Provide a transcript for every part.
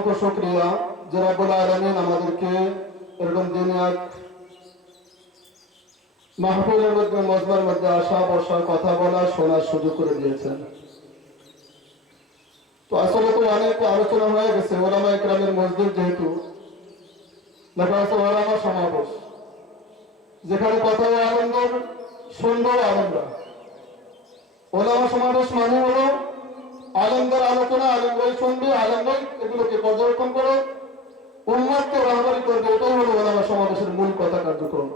অসংখ্য শুকরিয়া যে রব্বুল আলামিন আমাদেরকে এরকম দিনে এক মাহফিলের মধ্যে মজমার মধ্যে আসা বসার কথা বলা শোনার সুযোগ করে দিয়েছেন। তো আসলে তো অনেক আলোচনা হয়ে গেছে ওলামা ইকরামের মসজিদ, যেহেতু লেখা আছে ওলামা সমাবেশ, যেখানে কথা আনন্দের সুন্দর আনন্দ। ওলামা সমাবেশ মানে হলো আলেমদের আলোচনা, আলেমরাই শুনবে, আলেমরাই এগুলোকে পর্যবেক্ষণ করে উম্মতকে রাহবারি করবে। এটাই হলো ওলামা সমাবেশের মূল কথা কার্যক্রম।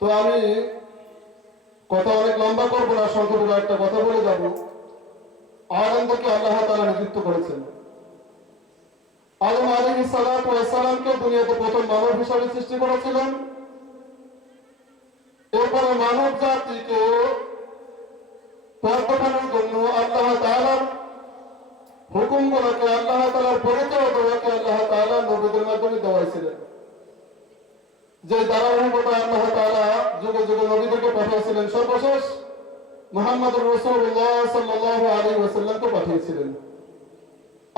তো আমি কথা অনেক লম্বা করবো না, সংক্ষেপে একটা কথা বলে যাব। আলেমদেরকে আল্লাহ তাআলা নিযুক্ত করেছেন। আদম আলাইহিস সালাতু ওয়াস সালামকে দুনিয়াতে প্রথম মানব হিসাবে সৃষ্টি করেছিলেন। এরপরে মানব জাতিকে পথ দেখানোর জন্য আল্লাহ তাআলার হুকুমগুলোকে, আল্লাহ তাআলার পরিচয় দেওয়াকে আল্লাহ তাআলা নবীদের মাধ্যমে দেওয়াইছিলেন। যে ধারাবাহিকতা আল্লাহ তাআলা যুগে যুগে নবীদেরকে পাঠিয়েছিলেন, সর্বশেষ মুহাম্মদুর রাসূলুল্লাহ সাল্লাল্লাহু আলাইহি ওয়াসাল্লামকে পাঠিয়েছিলেন।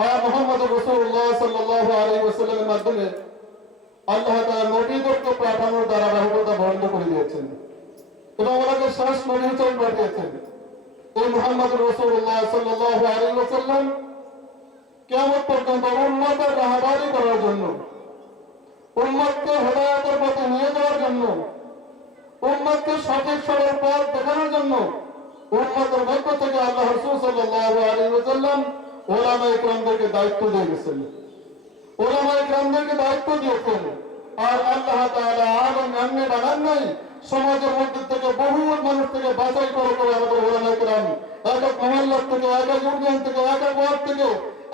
আর মুহাম্মদুর রাসূলুল্লাহ সাল্লাল্লাহু আলাইহি ওয়াসাল্লামের মাধ্যমে আল্লাহ তাআলা নবীদেরকে পাঠানোর ধারাবাহিকতা বন্ধ করে দিয়েছেন এবং ওনাকে শেষ নবী হিসেবে পাঠিয়েছেন। এই মুহাম্মদুর রাসূলুল্লাহ সাল্লাল্লাহু আলাইহি ওয়াসাল্লাম কিয়ামত পর্যন্ত উম্মতের রাহবারি করার জন্য, উম্মতকে হেদায়েতের পথে নিয়ে যাওয়ার জন্য, উম্মতকে সঠিক সরল পথ দেখানোর জন্য উম্মতের পক্ষ থেকে আল্লাহ রাসূল সাল্লাল্লাহু আলাইহি ওয়াসাল্লাম ওলামা ইকরামদেরকে দায়িত্ব দিয়ে গেছেন। ওলামা ইকরামদেরকে দায়িত্ব দিয়েছেন। আর আল্লাহ তাআলা আলেম এমনি বানান নাই, সমাজের মধ্যে থেকে বহু মানুষ থেকে বাছাই করে করে আমাদের ওলামা ইকরাম এক এক মহল্লা থেকে, এক এক ইউনিয়ন থেকে, এক এক ওয়ার্ড থেকে,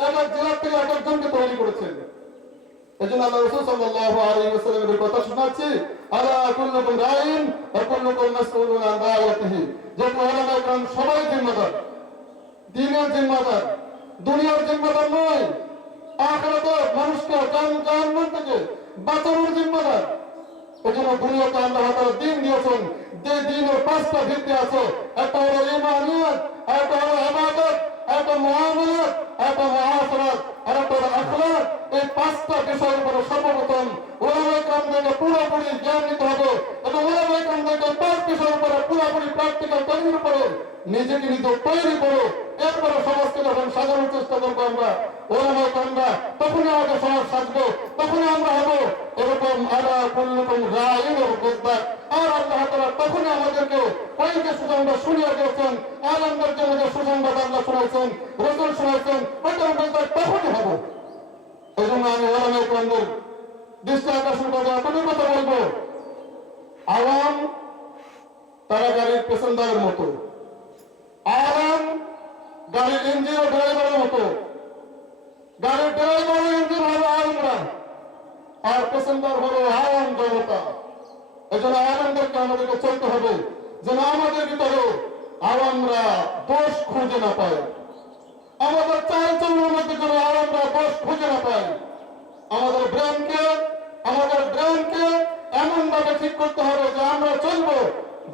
এক এক জেলা থেকে এক একজনকে তৈরি করেছেন। এজন্য আল্লাহ রাসূল সাল্লাল্লাহু আলাইহি ওয়াসাল্লামের কথা শোনাচ্ছি, আলা কুল্লুকুম রাইন ওয়া কুল্লুকুম মাসউলুন আন রাইয়াতিহি। যে ওলামা ইকরাম সবাই জিম্মাদার, দ্বীনের জিম্মাদার, দুনিয়ার জিম্মাদার নয়, আখিরাতে মানুষকে জাহান্নাম থেকে বাঁচানোর জিম্মাদার। এজন্য দুনিয়াতে আল্লাহ তাআলা দ্বীন দিয়েছেন, যে দ্বীনের পাঁচটা ভিত্তি আছে। একটা হলো ঈমানিয়াত, একটা হলো ইবাদত, একটা মুআমালাত, একটা মুআশারাত, আর একটা হলো আখলাক। এই পাঁচটা বিষয়ের উপরে সর্বপ্রথম ওলামা ইকরামদেরকে পুরোপুরি জ্ঞান নিতে হবে এবং ওলামা ইকরামদেরকে পাঁচ বিষয়ের উপরে পুরোপুরি প্র্যাকটিক্যাল তৈরির উপরে নিজেকে নিজে তৈরি করে এরপরে সমাজকে যখন সাজানোর চেষ্টা করবো আমরা ওলামা ইকরামরা, তখনই আমাদের সমাজ সাজবে, তখনই আমরা হবো এরকম আলা কুল্লুকুম রাইন ওয়া কুদ্দাক। আর আল্লাহ তাআলা তখনই আমাদেরকে ওই যে সুসংবাদ শুনিয়ে দিয়েছেন, আলেমদের জন্য যে সুসংবাদ আল্লাহ শোনাইছেন, রাসূল শোনাইছেন, ওইটার মধ্যে তখনই হবো। এই জন্য আমি ওলামা ইকরামদের দৃষ্টি আকর্ষণ করে এতটুকু কথা বলবো, আওয়াম তারা গাড়ির পেছনদারের মতো, আওয়াম গাড়ির ইঞ্জিন ও ড্রাইভারের মতো। গাড়ির ড্রাইভার ও ইঞ্জিন হলো আলেমরা, আর পেছনদার হলো আওয়াম জনতা। এই জন্য আলেমদেরকে আমাদেরকে চলতে হবে যেন আমাদের ভিতরে আওয়ামরা দোষ খুঁজে না পায়, আমাদের চাল চলনের মধ্যে যেন আওয়ামরা দোষ খুঁজে না পায়। আমাদের ব্রেনকে এমন ভাবে ঠিক করতে হবে যে আমরা চলবো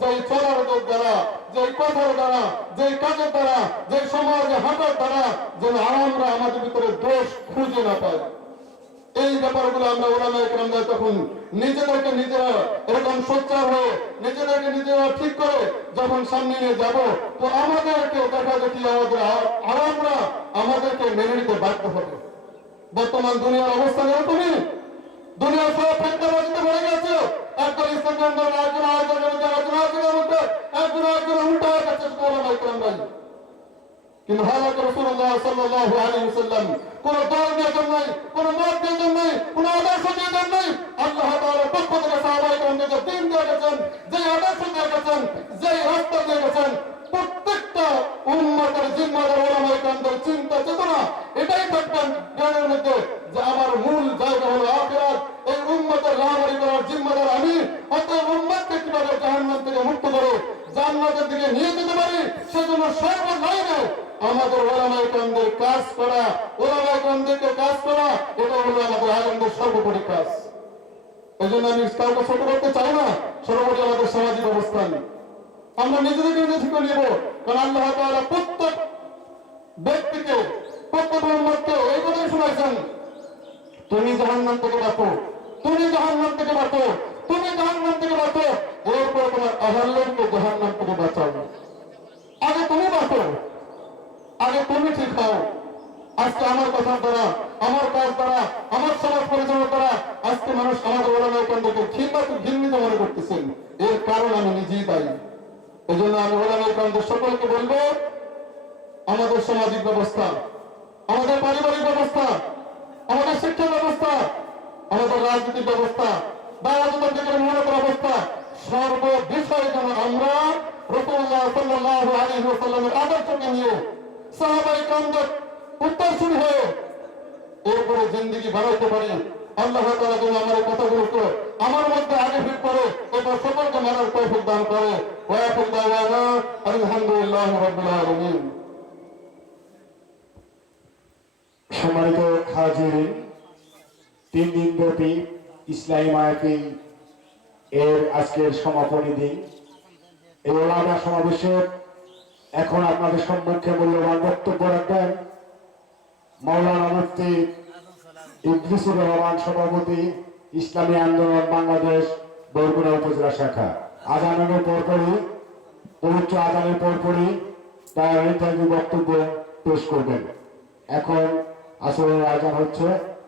যেই চলার দ্বারা, যেই কথার দ্বারা, যেই কাজের দ্বারা, যেই সমাজে হাঁটার দ্বারা যেন আমরা আমাদের ভিতরে দোষ খুঁজে না পাই। এই ব্যাপারগুলো আমরা ওলামা ইকরামরা তখন নিজেদেরকে নিজেরা এরকম সোচ্চার হয়ে নিজেদেরকে নিজেরা ঠিক করে যখন সামনে নিয়ে যাব, তো আমাদেরকে দেখা দেখি আমাদের আওয়ামরা আমাদেরকে মেনে নিতে বাধ্য হবে। বর্তমান দুনিয়ার অবস্থা এরকমই, দুনিয়ার সব ফেতনাবাজিতে ভরে গেছে। একজন ইসলামী আন্দোলন একজনের মধ্যে একজন উল্টা হয়ে গেছে ওলামা ইকরামরাই। কিন্তু হযরত রাসূলুল্লাহ সাল্লাল্লাহু আলাইহি ওয়াসাল্লাম কোন দল দিয়ে দেন নাই, কোন মত দিয়ে দেন নাই, কোন আদর্শ দিয়ে দেন নাই। আল্লাহ তাআলার পক্ষ থেকে সাহাবায়ে কেরামকে দ্বীন দিয়ে গেছেন, যে আদর্শ দিয়ে গেছেন, যে রাস্তা দিয়ে গেছেন, প্রত্যেকটা উম্মতের জিম্মাদার ওলামা ইকরামদের চিন্তা চেতনা এটাই থাকবেন জ্ঞানের মধ্যে যে আমার মূল জায়গা হলো আখিরাত। এই উম্মতের রাহবারি করার জিম্মাদার আমি, অতএব উম্মতকে কিভাবে জাহান্নাম থেকে মুক্ত করে জান্নাতের দিকে নিয়ে যেতে পারি, সেজন্য সর্বলাইনে আমাদের ওলামা ইকরামদের কাজ করা, ওলামা ইকরামদেরকে কাজ করা, এটা হলো আমাদের আলেমদের সর্বোপরি কাজ। এই জন্য আমি কাউকে ছোট করতে চাই না, সর্বোপরি আমাদের সামাজিক অবস্থান আমরা নিজেদেরকে নিজে ঠিক করে নিব। কারণ আল্লাহ তাআলা প্রত্যেক ব্যক্তিকে, প্রত্যেক উম্মতকে এই কথাই শোনাইছেন জাহান্নাম থেকে বাঁচো, তুমি জাহান্নাম থেকে বাঁচো, তুমি জাহান্নাম থেকে বাঁচো, এরপর তোমার আহ্লাদকে জাহান্নাম থেকে বাঁচাও। আগে তুমি বাঁচো, আগে তুমি ঠিক হও। আজকে আমার কথা দ্বারা, আমার কাজ দ্বারা, আমার সমাজ পরিচালনা দ্বারা আজকে মানুষ আমাদের ওলামা কেন্দ্রকে ঘৃণিত মনে করতেছেন। এর কারণ আমি নিজেই দায়ী। এই জন্য আমি ওলামা কেন্দ্রের সকলকে বলবো, আমাদের সামাজিক ব্যবস্থা, আমাদের পারিবারিক ব্যবস্থা, আমাদের শিক্ষা ব্যবস্থা, আমাদের রাজনৈতিক ব্যবস্থা, দাওয়াতের মূলতর অবস্থা, সর্ব বিষয়ে যেন আমরা রাসূলুল্লাহ সাল্লাল্লাহু আলাইহি ওয়াসাল্লামের আদর্শকে নিয়ে সাহাবায়ে কেরামদের উত্তরসূরি হয়ে এরপরে জিন্দেগি বানাইতে পারি। আল্লাহ তাআলা যেন আমার এই কথাগুলোকে আমার মধ্যে আগে ফিট করে এবার সকলকে মানার তৌফিক দান করে। ওয়া আখিরু দাওয়ানা আলহামদুলিল্লাহি রাব্বিল আলামিন। সম্মানিত হাজিরিন, 3 দিন ব্যাপী ইসলামী মাহফিল এর আজকের সমাপনী দিন। এই ওলামা সমাবেশে এখন আপনাদের সম্মুখে মূল্যবান বক্তব্য রাখবেন মাওলানা মুফতি ইদ্রিসুর রহমান, সভাপতি, ইসলামী আন্দোলন বাংলাদেশ বরগুনা উপজেলা শাখা। আজানের পরপরই, পবিত্র আজানের পরপরই তার নির্ধারিত বক্তব্য পেশ করবেন। এখন আসরের আয়োজন হচ্ছে,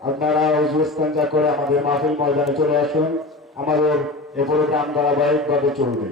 আপনারা ওযু ইস্তেঞ্জা করে আমাদের মাহফিল ময়দানে চলে আসুন। আমাদের এই প্রোগ্রাম ধারাবাহিকভাবে চলবে।